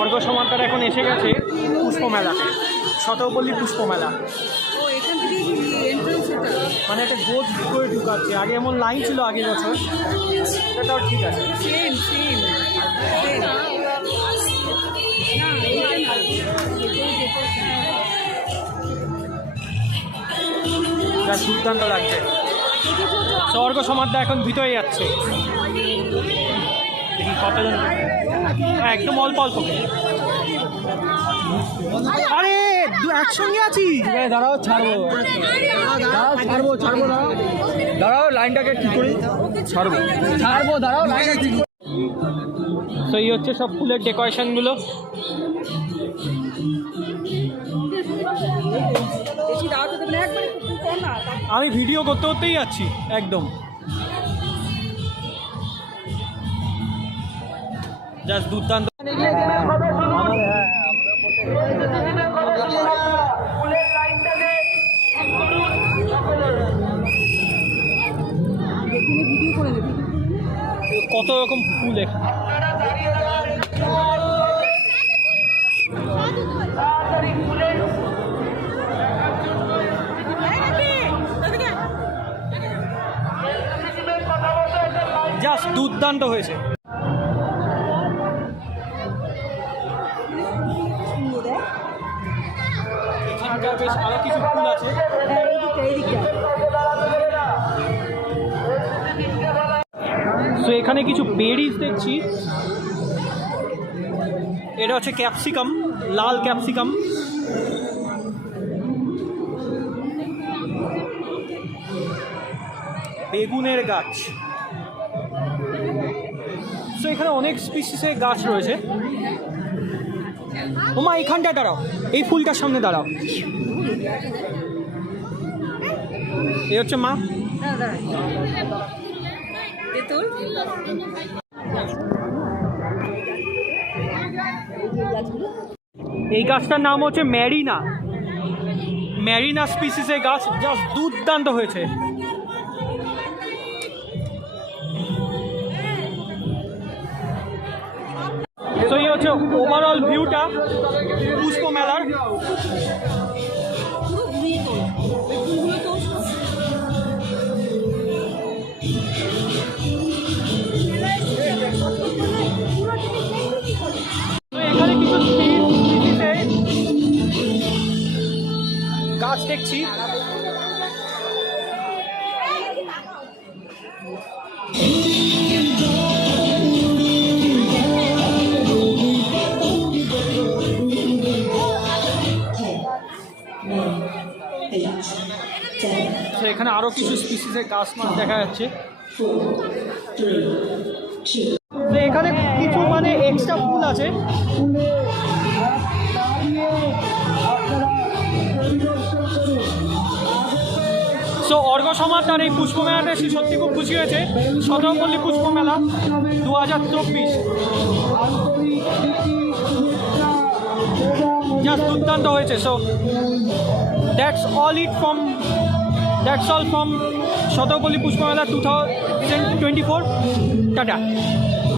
অর্ঘ্য সমান্তর এখন এসে গেছে পুষ্পমেলাতে, শতপল্লী পুষ্পমেলা। মানে একটা গোজ করে ঢুকাচ্ছে, আগে এমন লাইন ছিল আগের বছর, এটাও ঠিক আছে। দুর্দান্ত লাগছে। অর্ঘ্য সমান্তর এখন ভিতরে যাচ্ছে, দেখি কতজন, একদম অল্প অল্প। আরে একসঙ্গে আছি, দাঁড়াও ছাড়বো, দাঁড়াও লাইনটাকে ঠিক করি, ছাড়বো দাঁড়াও লাইনটা ঠিক। তো এই হচ্ছে সব ফুলের ডেকোরেশনগুলো। আমি ভিডিও করতে করতেই যাচ্ছি একদম, জাস্ট দুর্দান্ত। কত রকম ফুল এখানে, জাস্ট দুর্দান্ত হয়েছে। এখানকার বেশ আরো কিছু ফুল আছে। তো এখানে কিছু বেরিজ দেখছি, এটা হচ্ছে ক্যাপসিকাম, লাল ক্যাপসিকাম। বেগুনের গাছ। তো এখানে অনেক স্পিসিসের গাছ রয়েছে। ওমা এইখানটা দাঁড়াও, এই ফুলটার সামনে দাঁড়াও। এই হচ্ছে মা। এই গাছটার নাম হচ্ছে ম্যারিনা, ম্যারিনা স্পিসিসের গাছ, জাস্ট দুর্দান্ত হয়েছে। তো এই হচ্ছে ওভারঅল ভিউটা পুষ্প মেলার। এখানে কিছু গাছ দেখছি। তো এখানে আরো কিছু স্পিসিসের গাছ মাছ দেখা যাচ্ছে। তো এখানে কিছু মানে এক্সট্রা ফুল আছে। সো অর্ঘ্য সমান্তর এই পুষ্প মেলাতে এসে সত্যি খুব খুশি হয়েছে। শতপল্লী পুষ্প মেলা 2024 জাস্ট দুর্দান্ত হয়েছে। সো দ্যাটস অল ফ্রম শতপল্লী পুষ্প মেলা 2024। টাটা।